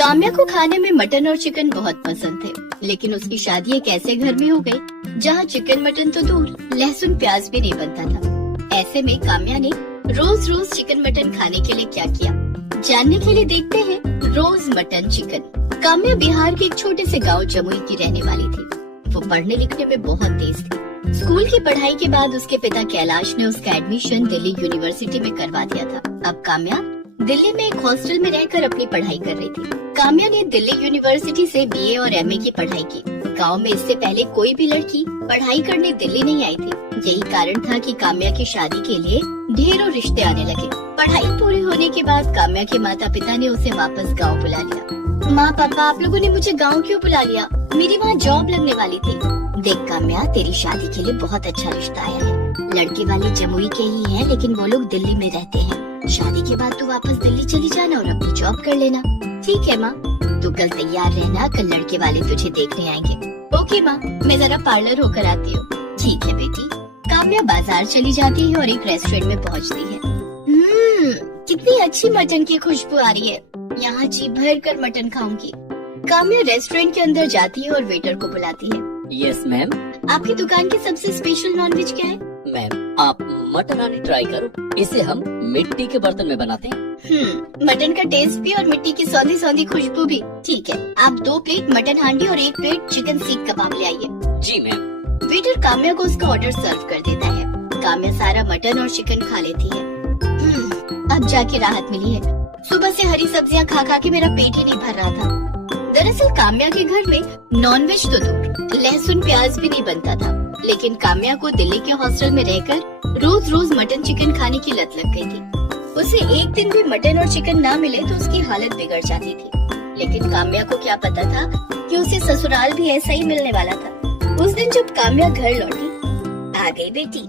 काम्या को खाने में मटन और चिकन बहुत पसंद थे, लेकिन उसकी शादी एक ऐसे घर में हो गई जहाँ चिकन मटन तो दूर, लहसुन प्याज भी नहीं बनता था। ऐसे में काम्या ने रोज रोज चिकन मटन खाने के लिए क्या किया, जानने के लिए देखते हैं रोज मटन चिकन। काम्या बिहार के एक छोटे से गांव जमुई की रहने वाली थी। वो पढ़ने लिखने में बहुत तेज थी। स्कूल की पढ़ाई के बाद उसके पिता कैलाश ने उसका एडमिशन दिल्ली यूनिवर्सिटी में करवा दिया था। अब काम्या दिल्ली में एक हॉस्टल में रहकर अपनी पढ़ाई कर रही थी। काम्या ने दिल्ली यूनिवर्सिटी से बीए और एमए की पढ़ाई की। गांव में इससे पहले कोई भी लड़की पढ़ाई करने दिल्ली नहीं आई थी। यही कारण था कि काम्या की शादी के लिए ढेरों रिश्ते आने लगे। पढ़ाई पूरी होने के बाद काम्या के माता पिता ने उसे वापस गाँव बुला लिया। माँ पापा, आप लोगों ने मुझे गाँव क्यों बुला लिया? मेरी वहाँ जॉब लगने वाली थी। देख काम्या, तेरी शादी के लिए बहुत अच्छा रिश्ता आया है। लड़के वाले जमुई के ही हैं, लेकिन वो लोग दिल्ली में रहते हैं। शादी के बाद तू वापस दिल्ली चली जाना और अपनी जॉब कर लेना। ठीक है माँ, तू कल तैयार रहना, कल लड़के वाले तुझे देखने आएंगे। ओके माँ, मैं जरा पार्लर होकर आती हूँ। ठीक है बेटी। काम्या बाजार चली जाती है और एक रेस्टोरेंट में पहुँचती है। कितनी अच्छी मटन की खुशबू आ रही है, यहाँ जी भर कर मटन खाऊंगी। काम्या रेस्टोरेंट के अंदर जाती है और वेटर को बुलाती है। Yes ma'am. आपकी दुकान की सबसे स्पेशल नॉनवेज क्या है? मैम, आप मटन हांडी ट्राई करो। इसे हम मिट्टी के बर्तन में बनाते हैं। मटन का टेस्ट भी और मिट्टी की सौंधी सौंधी खुशबू भी। ठीक है, आप 2 प्लेट मटन हांडी और 1 प्लेट चिकन सीख कबाब ले आइए। जी मैम। वेटर काम्या को उसका ऑर्डर सर्व कर देता है। काम्या सारा मटन और चिकन खा लेती है। अब जाके राहत मिली है। सुबह से हरी सब्जियां खा खा के मेरा पेट ही नहीं भर रहा था। दरअसल काम्या के घर में नॉनवेज तो दूर, लहसुन प्याज भी नहीं बनता था। लेकिन काम्या को दिल्ली के हॉस्टल में रहकर रोज रोज मटन चिकन खाने की लत लग गई थी। उसे एक दिन भी मटन और चिकन ना मिले तो उसकी हालत बिगड़ जाती थी। लेकिन काम्या को क्या पता था कि उसे ससुराल भी ऐसा ही मिलने वाला था। उस दिन जब काम्या घर लौटी, आ गई बेटी।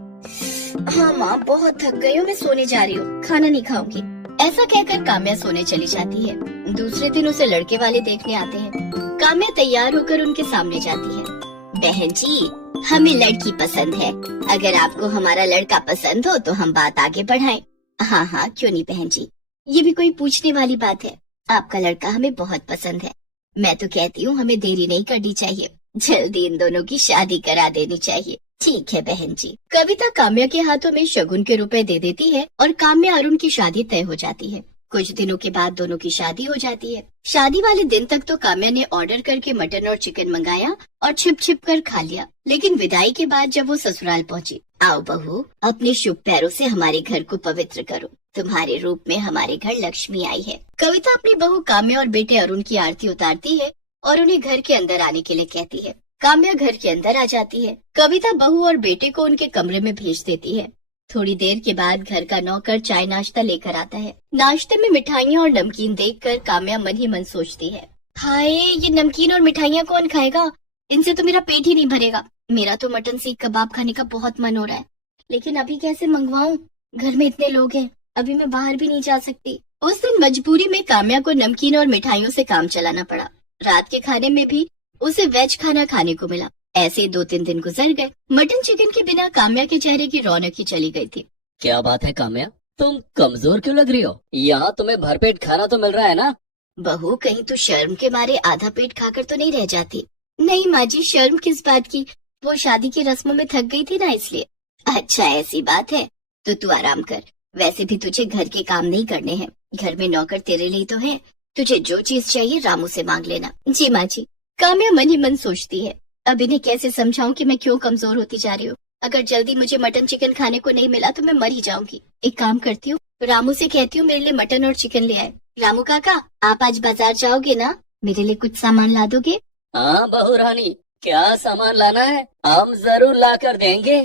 हाँ माँ, बहुत थक गई हूँ, मैं सोने जा रही हूँ, खाना नहीं खाऊंगी। ऐसा कहकर काम्या सोने चली जाती है। दूसरे दिन उसे लड़के वाले देखने आते हैं। काम्या तैयार होकर उनके सामने जाती है। बहन जी, हमें लड़की पसंद है। अगर आपको हमारा लड़का पसंद हो तो हम बात आगे बढ़ाएं। हाँ हाँ, क्यों नहीं बहन जी, ये भी कोई पूछने वाली बात है। आपका लड़का हमें बहुत पसंद है। मैं तो कहती हूँ हमें देरी नहीं करनी चाहिए, जल्दी इन दोनों की शादी करा देनी चाहिए। ठीक है बहन जी। कविता काम्या के हाथों में शगुन के रुपए दे देती है और काम्या अरुण की शादी तय हो जाती है। कुछ दिनों के बाद दोनों की शादी हो जाती है। शादी वाले दिन तक तो काम्या ने ऑर्डर करके मटन और चिकन मंगाया और छिप छिप कर खा लिया। लेकिन विदाई के बाद जब वो ससुराल पहुंची, आओ बहू, अपने शुभ पैरों से हमारे घर को पवित्र करो। तुम्हारे रूप में हमारे घर लक्ष्मी आई है। कविता अपनी बहू काम्या और बेटे अरुण की आरती उतारती है और उन्हें घर के अंदर आने के लिए कहती है। काम्या घर के अंदर आ जाती है। कविता बहू और बेटे को उनके कमरे में भेज देती है। थोड़ी देर के बाद घर का नौकर चाय नाश्ता लेकर आता है। नाश्ते में मिठाइयाँ और नमकीन देखकर काम्या मन ही मन सोचती है, हाय, ये नमकीन और मिठाइयाँ कौन खाएगा? इनसे तो मेरा पेट ही नहीं भरेगा। मेरा तो मटन सीख कबाब खाने का बहुत मन हो रहा है, लेकिन अभी कैसे मंगवाऊं? घर में इतने लोग हैं, अभी मैं बाहर भी नहीं जा सकती। उस दिन मजबूरी में काम्या को नमकीन और मिठाइयों से काम चलाना पड़ा। रात के खाने में भी उसे वेज खाना खाने को मिला। ऐसे 2-3 दिन गुजर गए। मटन चिकन के बिना काम्या के चेहरे की रौनक ही चली गई थी। क्या बात है काम्या, तुम कमजोर क्यों लग रही हो? यहाँ तुम्हें भरपेट खाना तो मिल रहा है ना? बहू, कहीं तू शर्म के मारे आधा पेट खाकर तो नहीं रह जाती? नहीं माँ जी, शर्म किस बात की, वो शादी की रस्मों में थक गई थी ना, इसलिए। अच्छा, ऐसी बात है तो तू आराम कर। वैसे भी तुझे घर के काम नहीं करने हैं, घर में नौकर तेरे लिए तो है। तुझे जो चीज चाहिए रामू से मांग लेना। जी माँ जी। काम्या मन ही मन सोचती है, अब इन्हें कैसे समझाऊं कि मैं क्यों कमजोर होती जा रही हूँ। अगर जल्दी मुझे मटन चिकन खाने को नहीं मिला तो मैं मर ही जाऊंगी। एक काम करती हूँ, रामू से कहती हूँ मेरे लिए मटन और चिकन ले आए। रामू काका, आप आज बाजार जाओगे ना? मेरे लिए कुछ सामान ला दोगे? हाँ बहू रानी, क्या सामान लाना है? हम जरूर ला कर देंगे।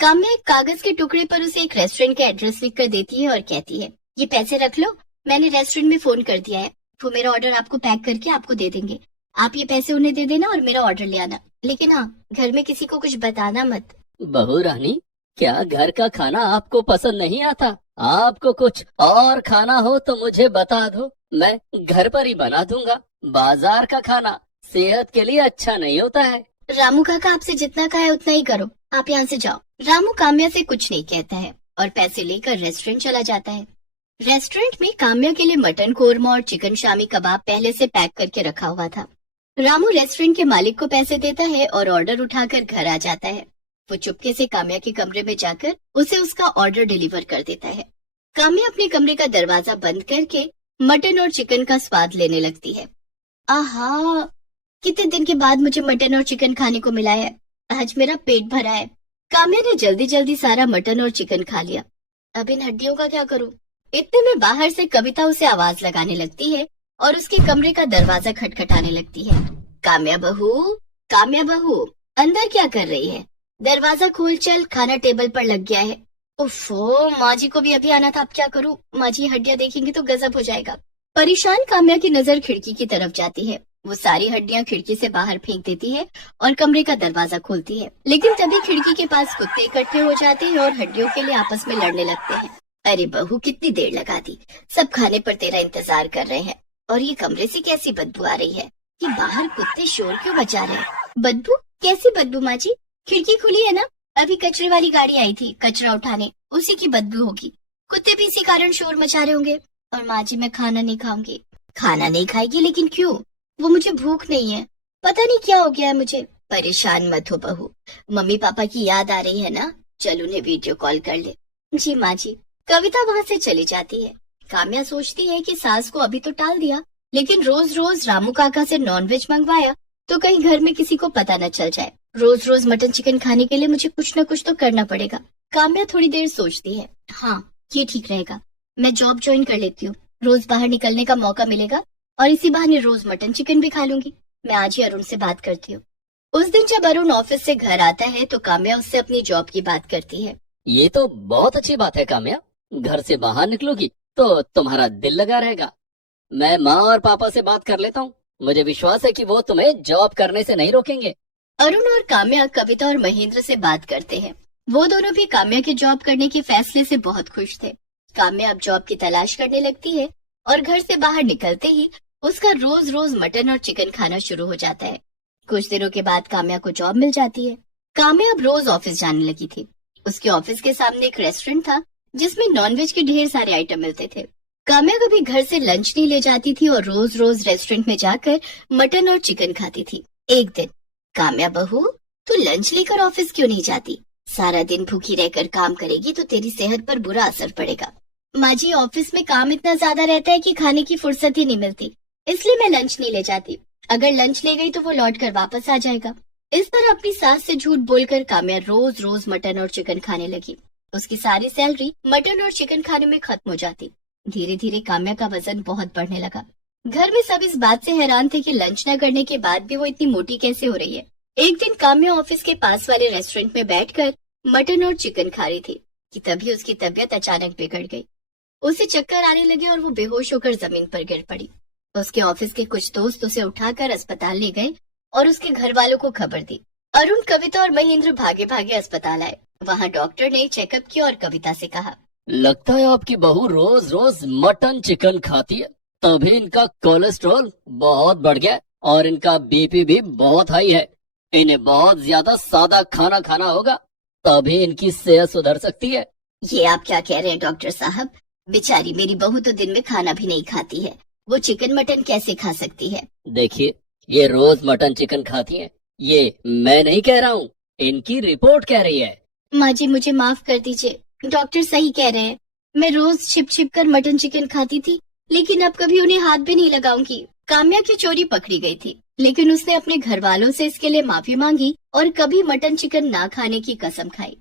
काम्या एक कागज के टुकड़े पर उसे एक रेस्टोरेंट का एड्रेस लिख कर देती है और कहती है, ये पैसे रख लो, मैंने रेस्टोरेंट में फोन कर दिया है, वो मेरा ऑर्डर आपको पैक करके आपको दे देंगे। आप ये पैसे उन्हें दे देना और मेरा ऑर्डर ले आना। लेकिन हाँ, घर में किसी को कुछ बताना मत। बहू रानी, क्या घर का खाना आपको पसंद नहीं आता? आपको कुछ और खाना हो तो मुझे बता दो, मैं घर पर ही बना दूंगा। बाजार का खाना सेहत के लिए अच्छा नहीं होता है। रामू काका, आपसे जितना कहा है उतना ही करो, आप यहाँ से जाओ। रामू काम्या से कुछ नहीं कहता है और पैसे लेकर रेस्टोरेंट चला जाता है। रेस्टोरेंट में काम्या के लिए मटन कोरमा और चिकन शामी कबाब पहले से पैक करके रखा हुआ था। रामू रेस्टोरेंट के मालिक को पैसे देता है और ऑर्डर उठाकर घर आ जाता है। वो चुपके से काम्या के कमरे में जाकर उसे उसका ऑर्डर डिलीवर कर देता है। काम्या अपने कमरे का दरवाजा बंद करके मटन और चिकन का स्वाद लेने लगती है। आहा, कितने दिन के बाद मुझे मटन और चिकन खाने को मिला है। आज मेरा पेट भरा है। काम्या ने जल्दी जल्दी सारा मटन और चिकन खा लिया। अब इन हड्डियों का क्या करूं? इतने में बाहर से कविता उसे आवाज लगाने लगती है और उसके कमरे का दरवाजा खटखटाने लगती है। काम्या बहू, काम्या बहू, अंदर क्या कर रही है? दरवाजा खोल चल, खाना टेबल पर लग गया है। उफ़ो, माँ जी को भी अभी आना था, अब क्या करूं? माँ जी हड्डियां देखेंगी तो गजब हो जाएगा। परेशान काम्या की नजर खिड़की की तरफ जाती है। वो सारी हड्डियां खिड़की से बाहर फेंक देती है और कमरे का दरवाजा खोलती है, लेकिन तभी खिड़की के पास कुत्ते इकट्ठे हो जाते हैं और हड्डियों के लिए आपस में लड़ने लगते हैं। अरे बहू, कितनी देर लगा दी, सब खाने पर तेरा इंतजार कर रहे हैं। और ये कमरे से कैसी बदबू आ रही है कि बाहर कुत्ते शोर क्यों मचा रहे हैं? बदबू? कैसी बदबू माँ जी? खिड़की खुली है ना, अभी कचरे वाली गाड़ी आई थी कचरा उठाने, उसी की बदबू होगी। कुत्ते भी इसी कारण शोर मचा रहे होंगे। और माँ जी, मैं खाना नहीं खाऊंगी। खाना नहीं खाएगी? लेकिन क्यों? वो मुझे भूख नहीं है, पता नहीं क्या हो गया है मुझे। परेशान मत हो बहू, मम्मी पापा की याद आ रही है ना, चल उन्हें वीडियो कॉल कर ले। जी माँ जी। कविता वहाँ से चली जाती है। काम्या सोचती है कि सास को अभी तो टाल दिया, लेकिन रोज रोज रामू काका से नॉनवेज मंगवाया तो कहीं घर में किसी को पता न चल जाए। रोज रोज मटन चिकन खाने के लिए मुझे कुछ न कुछ तो करना पड़ेगा। काम्या थोड़ी देर सोचती है। हाँ, ये ठीक रहेगा, मैं जॉब ज्वाइन कर लेती हूँ, रोज बाहर निकलने का मौका मिलेगा और इसी बहाने रोज मटन चिकन भी खा लूंगी। मैं आज ही अरुण से बात करती हूँ। उस दिन जब अरुण ऑफिस से घर आता है तो काम्या उससे अपनी जॉब की बात करती है। ये तो बहुत अच्छी बात है काम्या, घर से बाहर निकलोगी तो तुम्हारा दिल लगा रहेगा। मैं माँ और पापा से बात कर लेता हूँ, मुझे विश्वास है कि वो तुम्हें जॉब करने से नहीं रोकेंगे। अरुण और काम्या कविता और महेंद्र से बात करते हैं। वो दोनों भी काम्या के जॉब करने के फैसले से बहुत खुश थे। काम्या अब जॉब की तलाश करने लगती है और घर से बाहर निकलते ही उसका रोज रोज मटन और चिकन खाना शुरू हो जाता है। कुछ दिनों के बाद काम्या को जॉब मिल जाती है। काम्या अब रोज ऑफिस जाने लगी थी। उसके ऑफिस के सामने एक रेस्टोरेंट था जिसमें नॉनवेज के ढेर सारे आइटम मिलते थे। काम्या कभी घर से लंच नहीं ले जाती थी और रोज रोज रेस्टोरेंट में जाकर मटन और चिकन खाती थी। एक दिन, काम्या बहू, तू लंच लेकर ऑफिस क्यों नहीं जाती? सारा दिन भूखी रहकर काम करेगी तो तेरी सेहत पर बुरा असर पड़ेगा। माँ जी, ऑफिस में काम इतना ज्यादा रहता है कि खाने की फुर्सत ही नहीं मिलती, इसलिए मैं लंच नहीं ले जाती। अगर लंच ले गई तो वो लौट कर वापस आ जाएगा। इस तरह अपनी सास से झूठ बोलकर काम्या रोज रोज मटन और चिकन खाने लगी। उसकी सारी सैलरी मटन और चिकन खाने में खत्म हो जाती। धीरे धीरे काम्या का वजन बहुत बढ़ने लगा। घर में सब इस बात से हैरान थे कि लंच न करने के बाद भी वो इतनी मोटी कैसे हो रही है। एक दिन काम्या ऑफिस के पास वाले रेस्टोरेंट में बैठकर मटन और चिकन खा रही थी कि तभी उसकी तबीयत अचानक बिगड़ गई। उसे चक्कर आने लगे और वो बेहोश होकर जमीन पर गिर पड़ी। उसके ऑफिस के कुछ दोस्त उसे उठाकर अस्पताल ले गए और उसके घर वालों को खबर दी। अरुण, कविता और महेंद्र भागे भागे अस्पताल आए। वहाँ डॉक्टर ने चेकअप किया और कविता से कहा, लगता है आपकी बहू रोज रोज मटन चिकन खाती है, तभी इनका कोलेस्ट्रॉल बहुत बढ़ गया और इनका बीपी भी बहुत हाई है। इन्हें बहुत ज्यादा सादा खाना खाना होगा, तभी इनकी सेहत सुधर सकती है। ये आप क्या कह रहे हैं डॉक्टर साहब? बेचारी मेरी बहू तो दिन में खाना भी नहीं खाती है, वो चिकन मटन कैसे खा सकती है? देखिए, ये रोज मटन चिकन खाती है, ये मैं नहीं कह रहा हूँ, इनकी रिपोर्ट कह रही है। माँ जी, मुझे माफ कर दीजिए, डॉक्टर सही कह रहे हैं। मैं रोज छिप छिप कर मटन चिकन खाती थी, लेकिन अब कभी उन्हें हाथ भी नहीं लगाऊंगी। काम्या की चोरी पकड़ी गई थी, लेकिन उसने अपने घर वालों से इसके लिए माफी मांगी और कभी मटन चिकन ना खाने की कसम खाई।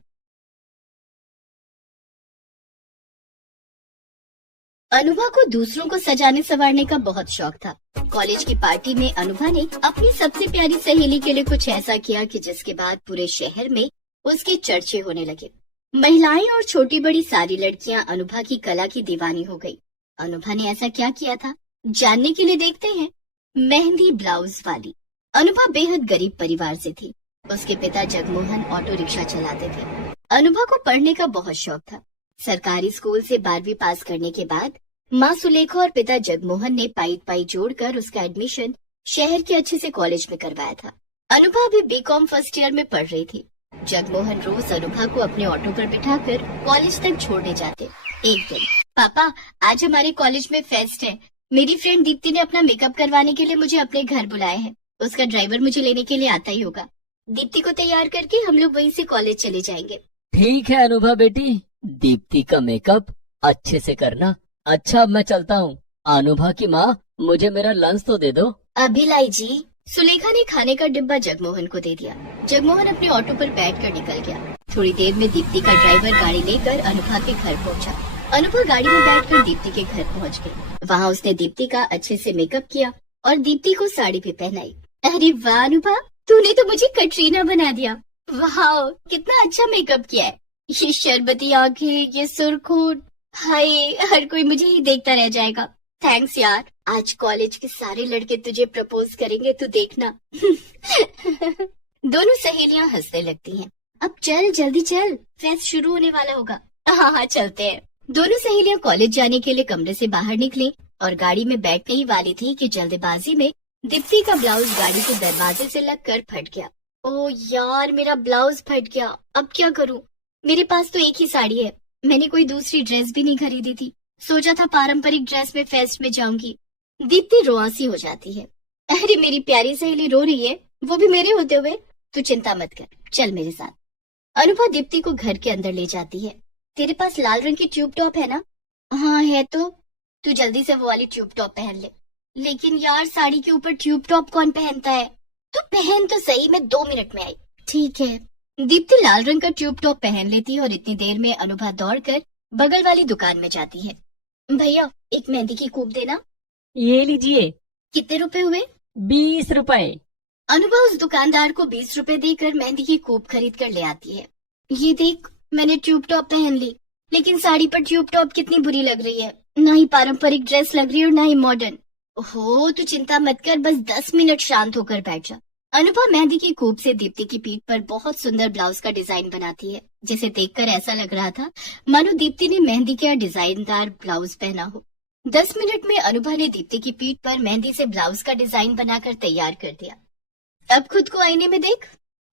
अनुभा को दूसरों को सजाने संवारने का बहुत शौक था। कॉलेज की पार्टी में अनुभा ने अपनी सबसे प्यारी सहेली के लिए कुछ ऐसा किया कि जिसके बाद पूरे शहर में उसके चर्चे होने लगे। महिलाएं और छोटी बड़ी सारी लड़कियां अनुभा की कला की दीवानी हो गई। अनुभा ने ऐसा क्या किया था, जानने के लिए देखते हैं। मेहंदी ब्लाउज वाली। अनुभा बेहद गरीब परिवार से थी। उसके पिता जगमोहन ऑटो रिक्शा चलाते थे। अनुभा को पढ़ने का बहुत शौक था। सरकारी स्कूल से 12वीं पास करने के बाद माँ सुलेखा और पिता जगमोहन ने पाई जोड़कर उसका एडमिशन शहर के अच्छे से कॉलेज में करवाया था। अनुभा अभी बीकॉम फर्स्ट ईयर में पढ़ रही थी। जगमोहन रोज अनुभा को अपने ऑटो पर बिठाकर कॉलेज तक छोड़ने जाते। एक दिन पापा, आज हमारे कॉलेज में फेस्ट है। मेरी फ्रेंड दीप्ति ने अपना मेकअप करवाने के लिए मुझे अपने घर बुलाया है। उसका ड्राइवर मुझे लेने के लिए आता ही होगा। दीप्ति को तैयार करके हम लोग वहीं से कॉलेज चले जाएंगे। ठीक है अनुभा बेटी, दीप्ति का मेकअप अच्छे से करना। अच्छा अब मैं चलता हूँ। अनुभा की माँ, मुझे मेरा लंच तो दे दो। अभी लाई जी। सुलेखा ने खाने का डिब्बा जगमोहन को दे दिया। जगमोहन अपने ऑटो पर बैठकर निकल गया। थोड़ी देर में दीप्ति का ड्राइवर गाड़ी लेकर अनुभा के घर पहुंचा। अनुभा गाड़ी में बैठकर दीप्ति के घर पहुंच गई। वहाँ उसने दीप्ति का अच्छे से मेकअप किया और दीप्ति को साड़ी भी पहनाई। अरे वाह अनुभा, तूने तो मुझे कटरीना बना दिया। वाह, कितना अच्छा मेकअप किया है। ये शरबती आंखें, ये सुर्खोट, हाय, हर कोई मुझे ही देखता रह जाएगा। थैंक्स यार, आज कॉलेज के सारे लड़के तुझे प्रपोज करेंगे, तू देखना। दोनों सहेलियां हंसने लगती हैं। अब चल, जल्दी चल, फेस्ट शुरू होने वाला होगा। हाँ हाँ चलते हैं। दोनों सहेलियां कॉलेज जाने के लिए कमरे से बाहर निकली और गाड़ी में बैठने ही वाली थी कि जल्दबाजी में दीप्ति का ब्लाउज गाड़ी के दरवाजे से लगकर फट गया। ओ यार, मेरा ब्लाउज फट गया, अब क्या करूं? मेरे पास तो एक ही साड़ी है, मैंने कोई दूसरी ड्रेस भी नहीं खरीदी थी। सोचा था पारंपरिक ड्रेस में फेस्ट में जाऊंगी। दीप्ति रोआसी हो जाती है। अरे मेरी प्यारी सहेली रो रही है, वो भी मेरे होते हुए। तू चिंता मत कर, चल मेरे साथ। अनुभा दीप्ति को घर के अंदर ले जाती है। तेरे पास लाल रंग की ट्यूब टॉप है ना? हाँ है तो। तू जल्दी से वो वाली ट्यूब टॉप पहन ले। लेकिन यार, साड़ी के ऊपर ट्यूब टॉप कौन पहनता है? तू पहन तो सही, मैं 2 मिनट में आई। ठीक है। दीप्ति लाल रंग का ट्यूब टॉप पहन लेती है और इतनी देर में अनुभा दौड़कर बगल वाली दुकान में जाती है। भैया, एक मेहंदी की कूप देना। ये लीजिए। कितने रुपए हुए? 20 रुपए। अनुभा उस दुकानदार को 20 रुपए देकर मेहंदी की कूप खरीद कर ले आती है। ये देख, मैंने ट्यूब टॉप पहन ली, लेकिन साड़ी पर ट्यूब टॉप कितनी बुरी लग रही है। ना ही पारंपरिक ड्रेस लग रही है और ना ही मॉडर्न। ओहो, तू चिंता मत कर, बस 10 मिनट शांत होकर बैठ जा। अनुभा मेहंदी की कूप से दीप्ति की पीठ पर बहुत सुंदर ब्लाउज का डिजाइन बनाती है, जिसे देखकर ऐसा लग रहा था मानो दीप्ति ने मेहंदी का डिजाइनदार ब्लाउज पहना हो। 10 मिनट में अनुभा ने दीप्ति की पीठ पर मेहंदी से ब्लाउज का डिजाइन बनाकर तैयार कर दिया। अब खुद को आईने में देख।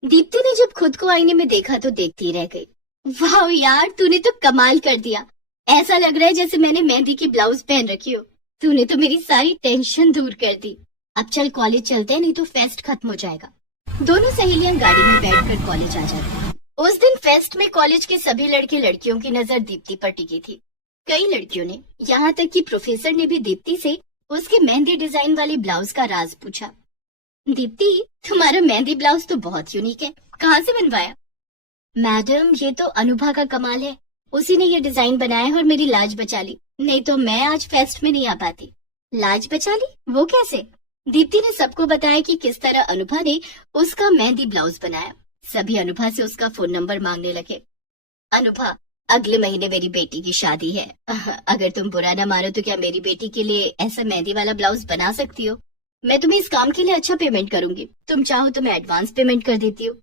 दीप्ति ने जब खुद को आईने में देखा तो देखती रह गई। वाह यार, तूने तो कमाल कर दिया। ऐसा लग रहा है जैसे मैंने मेहंदी की ब्लाउज पहन रखी हो। तूने तो मेरी सारी टेंशन दूर कर दी। अब चल कॉलेज चलते हैं, नहीं तो फेस्ट खत्म हो जाएगा। दोनों सहेलियां गाड़ी में बैठकर कॉलेज आ जाती हैं। उस दिन फेस्ट में कॉलेज के सभी लड़के लड़कियों की नजर दीप्ति पर टिकी थी। कई लड़कियों ने, यहाँ तक कि प्रोफेसर ने भी दीप्ति से उसके मेहंदी डिजाइन वाली ब्लाउज का राज पूछा। दीप्ति, तुम्हारा मेहंदी ब्लाउज तो बहुत यूनिक है, कहाँ से बनवाया? मैडम, ये तो अनुभा का कमाल है, उसी ने ये डिजाइन बनाया और मेरी लाज बचा ली, नहीं तो मैं आज फेस्ट में नहीं आ पाती। लाज बचा ली? वो कैसे? दीप्ति ने सबको बताया कि किस तरह अनुभा ने उसका मेहंदी ब्लाउज बनाया। सभी अनुभा से उसका फोन नंबर मांगने लगे। अनुभा, अगले महीने मेरी बेटी की शादी है। अगर तुम बुरा न मानो तो क्या मेरी बेटी के लिए ऐसा मेहंदी वाला ब्लाउज बना सकती हो? मैं तुम्हें इस काम के लिए अच्छा पेमेंट करूंगी, तुम चाहो तो मैं एडवांस पेमेंट कर देती हूँ।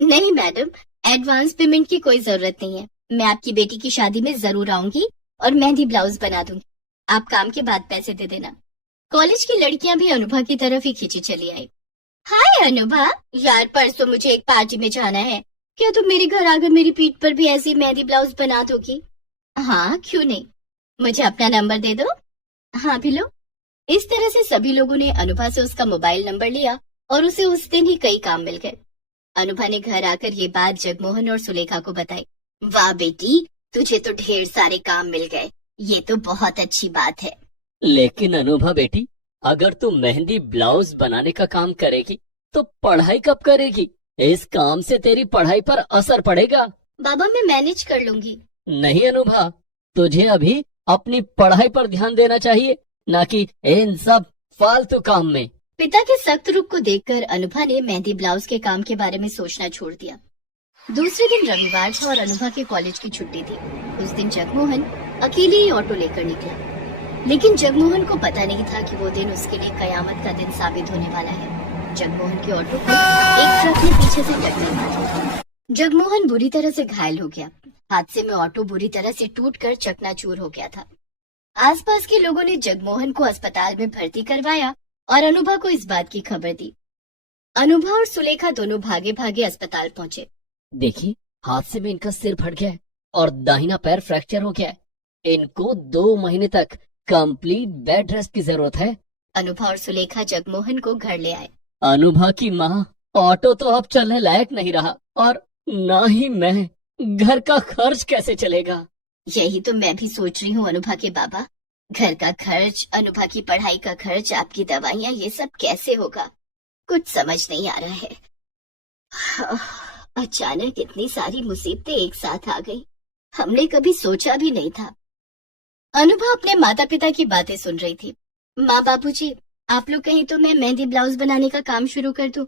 नहीं मैडम, एडवांस पेमेंट की कोई जरूरत नहीं है। मैं आपकी बेटी की शादी में जरूर आऊंगी और मेहंदी ब्लाउज बना दूंगी। आप काम के बाद पैसे दे देना। कॉलेज की लड़कियां भी अनुभा की तरफ ही खींची चली आई। हाय अनुभा, यार परसों मुझे एक पार्टी में जाना है, क्या तुम मेरे घर आकर मेरी पीठ पर भी ऐसी मेहंदी ब्लाउज बना दोगी? हाँ, क्यों नहीं, मुझे अपना नंबर दे दो। हाँ भी लो। इस तरह से सभी लोगों ने अनुभा से उसका मोबाइल नंबर लिया और उसे उस दिन ही कई काम मिल गए। अनुभा ने घर आकर ये बात जगमोहन और सुलेखा को बताई। वाह बेटी, तुझे तो ढेर सारे काम मिल गए, ये तो बहुत अच्छी बात है। लेकिन अनुभा बेटी, अगर तू मेहंदी ब्लाउज बनाने का काम करेगी तो पढ़ाई कब करेगी? इस काम से तेरी पढ़ाई पर असर पड़ेगा। बाबा, मैं मैनेज कर लूंगी। नहीं अनुभा, तुझे अभी अपनी पढ़ाई पर ध्यान देना चाहिए, न कि इन सब फालतू काम में। पिता के सख्त रुख को देखकर अनुभा ने मेहंदी ब्लाउज के काम के बारे में सोचना छोड़ दिया। दूसरे दिन रविवार था और अनुभा के कॉलेज की छुट्टी थी। उस दिन जगमोहन अकेले ही ऑटो लेकर निकला, लेकिन जगमोहन को पता नहीं था कि वो दिन उसके लिए कयामत का दिन साबित होने वाला है। जगमोहन के ऑटो को एक ट्रक ने पीछे से टक्कर मारी। जगमोहन बुरी तरह से घायल हो गया। हादसे में ऑटो बुरी तरह से टूटकर चकनाचूर हो गया था। आसपास के लोगों ने जगमोहन को अस्पताल में भर्ती करवाया और अनुभा को इस बात की खबर दी। अनुभा और सुलेखा दोनों भागे भागे अस्पताल पहुंचे। देखिए, हादसे में इनका सिर फट गया है और दाहिना पैर फ्रैक्चर हो गया है। इनको 2 महीने तक कंप्लीट बेड रेस्ट की जरूरत है। अनुभा और सुलेखा जगमोहन को घर ले आए। अनुभा की माँ, ऑटो तो अब चलने लायक नहीं रहा और ना ही मैं, घर का खर्च कैसे चलेगा? यही तो मैं भी सोच रही हूँ अनुभा के बाबा। घर का खर्च, अनुभा की पढ़ाई का खर्च, आपकी दवाइयाँ, ये सब कैसे होगा? कुछ समझ नहीं आ रहा है। अचानक इतनी सारी मुसीबतें एक साथ आ गई, हमने कभी सोचा भी नहीं था। अनुभा अपने माता पिता की बातें सुन रही थी। माँ बाबूजी, आप लोग कहें तो मैं मेहंदी ब्लाउज बनाने का काम शुरू कर दूं।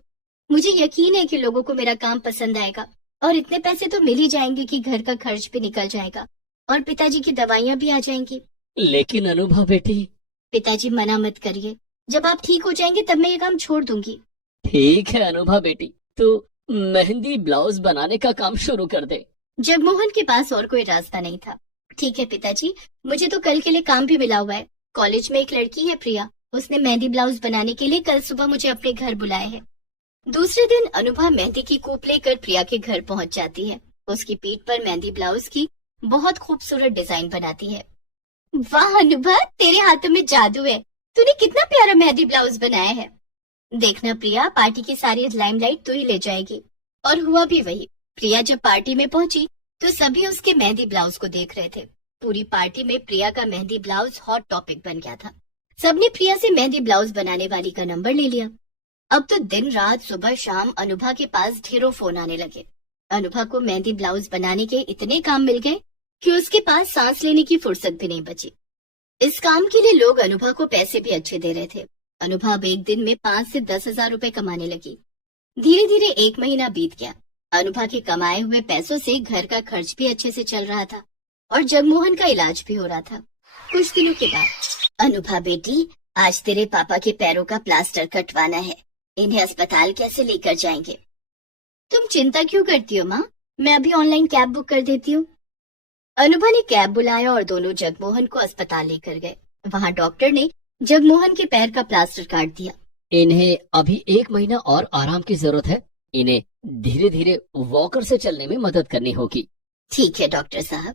मुझे यकीन है कि लोगों को मेरा काम पसंद आएगा और इतने पैसे तो मिल ही जाएंगे कि घर का खर्च भी निकल जाएगा और पिताजी की दवाइयाँ भी आ जाएंगी। लेकिन अनुभा बेटी। पिताजी मना मत करिए, जब आप ठीक हो जाएंगे तब मैं ये काम छोड़ दूंगी। ठीक है अनुभा बेटी, तो मेहंदी ब्लाउज बनाने का काम शुरू कर दे। जगमोहन के पास और कोई रास्ता नहीं था। ठीक है पिताजी, मुझे तो कल के लिए काम भी मिला हुआ है। कॉलेज में एक लड़की है प्रिया, उसने मेहंदी ब्लाउज बनाने के लिए कल सुबह मुझे अपने घर बुलाया है। दूसरे दिन अनुभा मेहंदी की कूप लेकर प्रिया के घर पहुंच जाती है। उसकी पीठ पर मेहंदी ब्लाउज की बहुत खूबसूरत डिजाइन बनाती है। वाह अनुभा, तेरे हाथों में जादू है। तूने कितना प्यारा मेहंदी ब्लाउज बनाया है। देखना प्रिया, पार्टी की सारी लाइमलाइट तू ही ले जाएगी। और हुआ भी वही। प्रिया जब पार्टी में पहुंची तो सभी उसके मेहंदी ब्लाउज को देख रहे थे। पूरी पार्टी में प्रिया का मेहंदी ब्लाउज हॉट टॉपिक बन गया था। सबने प्रिया से मेहंदी ब्लाउज बनाने वाली का नंबर ले लिया। अब तो दिन रात सुबह शाम अनुभा के पास ढेरों फोन आने लगे। अनुभा को मेहंदी ब्लाउज बनाने के इतने काम मिल गए कि उसके पास सांस लेने की फुर्सत भी नहीं बची। इस काम के लिए लोग अनुभा को पैसे भी अच्छे दे रहे थे। अनुभा अब एक दिन में 5 से 10 हजार रुपए कमाने लगी। धीरे धीरे 1 महीना बीत गया। अनुभा के कमाए हुए पैसों से घर का खर्च भी अच्छे से चल रहा था और जगमोहन का इलाज भी हो रहा था। कुछ दिनों के बाद, अनुभा बेटी, आज तेरे पापा के पैरों का प्लास्टर कटवाना है। इन्हें अस्पताल कैसे लेकर जाएंगे? तुम चिंता क्यों करती हो माँ, मैं अभी ऑनलाइन कैब बुक कर देती हूँ। अनुभा ने कैब बुलाया और दोनों जगमोहन को अस्पताल लेकर गए। वहाँ डॉक्टर ने जगमोहन के पैर का प्लास्टर काट दिया। इन्हें अभी 1 महीना और आराम की जरूरत है। इन्हें धीरे धीरे वॉकर से चलने में मदद करनी होगी। ठीक है डॉक्टर साहब।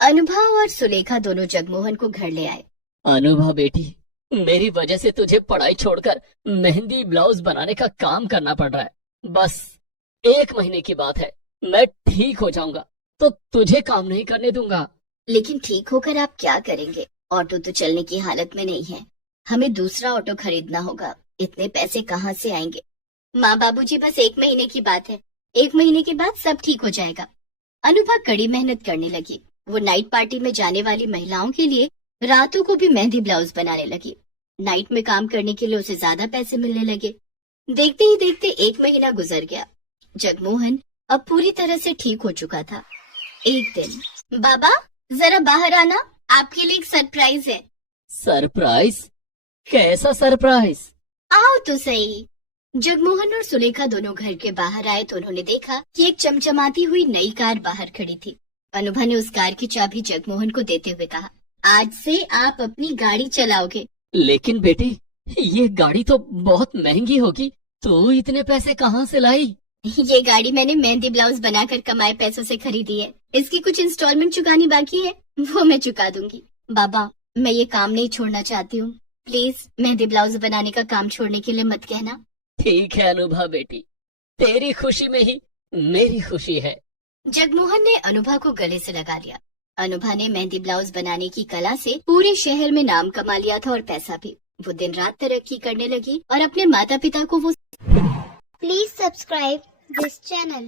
अनुभा और सुलेखा दोनों जगमोहन को घर ले आए। अनुभा बेटी, मेरी वजह से तुझे पढ़ाई छोड़कर मेहंदी ब्लाउज बनाने का काम करना पड़ रहा है। बस 1 महीने की बात है, मैं ठीक हो जाऊंगा तो तुझे काम नहीं करने दूंगा। लेकिन ठीक होकर आप क्या करेंगे? ऑटो तो चलने की हालत में नहीं है, हमें दूसरा ऑटो खरीदना होगा। इतने पैसे कहाँ से आएंगे? माँ बाबूजी, बस 1 महीने की बात है, 1 महीने के बाद सब ठीक हो जाएगा। अनुभा कड़ी मेहनत करने लगी। वो नाइट पार्टी में जाने वाली महिलाओं के लिए रातों को भी मेहंदी ब्लाउज बनाने लगी। नाइट में काम करने के लिए उसे ज्यादा पैसे मिलने लगे। देखते ही देखते 1 महीना गुजर गया। जगमोहन अब पूरी तरह से ठीक हो चुका था। एक दिन, बाबा जरा बाहर आना, आपके लिए एक सरप्राइज है। सरप्राइज? कैसा सरप्राइज? आओ तो सही। जगमोहन और सुलेखा दोनों घर के बाहर आए तो उन्होंने देखा कि एक चमचमाती हुई नई कार बाहर खड़ी थी। अनुभा ने उस कार की चाबी जगमोहन को देते हुए कहा, आज से आप अपनी गाड़ी चलाओगे। लेकिन बेटी, ये गाड़ी तो बहुत महंगी होगी, तू इतने पैसे कहाँ से लाई? ये गाड़ी मैंने मेहंदी ब्लाउज बनाकर कमाए पैसों से खरीदी है। इसकी कुछ इंस्टॉलमेंट चुकानी बाकी है, वो मैं चुका दूंगी। बाबा, मैं ये काम नहीं छोड़ना चाहती हूँ, प्लीज मेहंदी ब्लाउज बनाने का काम छोड़ने के लिए मत कहना। ठीक है अनुभा बेटी, तेरी खुशी में ही मेरी खुशी है। जगमोहन ने अनुभा को गले से लगा लिया। अनुभा ने मेहंदी ब्लाउज बनाने की कला से पूरे शहर में नाम कमा लिया था और पैसा भी। वो दिन रात तरक्की करने लगी और अपने माता पिता को वो Please subscribe this channel.